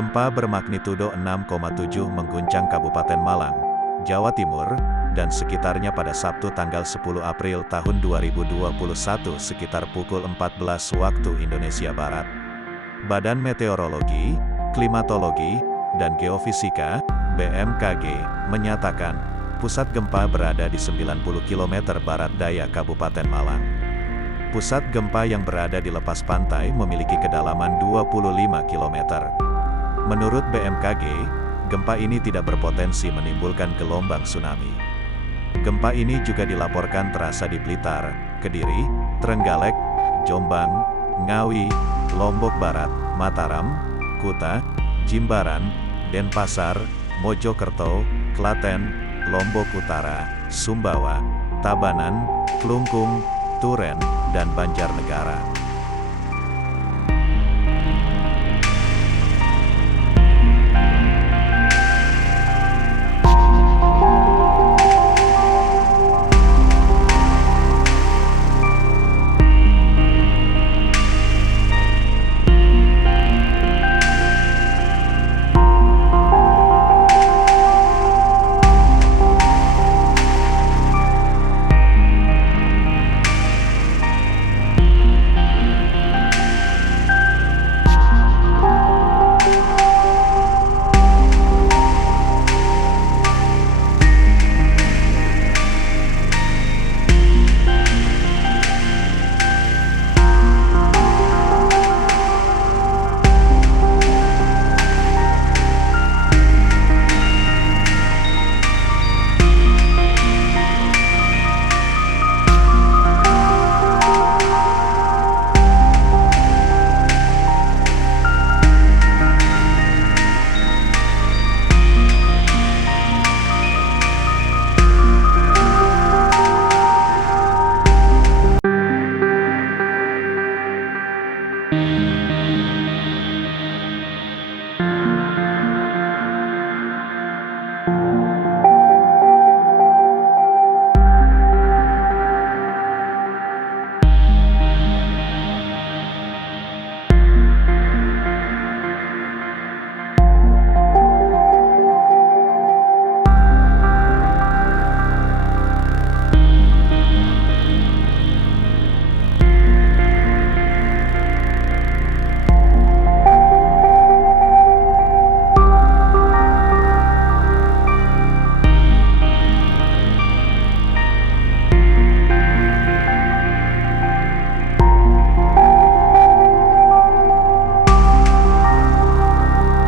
Gempa bermagnitudo 6,7 mengguncang Kabupaten Malang, Jawa Timur, dan sekitarnya pada Sabtu tanggal 10 April tahun 2021 sekitar pukul 14 waktu Indonesia Barat. Badan Meteorologi, Klimatologi, dan Geofisika, BMKG, menyatakan, pusat gempa berada di 90 km barat daya Kabupaten Malang. Pusat gempa yang berada di lepas pantai memiliki kedalaman 25 km. Menurut BMKG, gempa ini tidak berpotensi menimbulkan gelombang tsunami. Gempa ini juga dilaporkan terasa di Blitar, Kediri, Trenggalek, Jombang, Ngawi, Lombok Barat, Mataram, Kuta, Jimbaran, Denpasar, Mojokerto, Klaten, Lombok Utara, Sumbawa, Tabanan, Klungkung, Turen, dan Banjarnegara.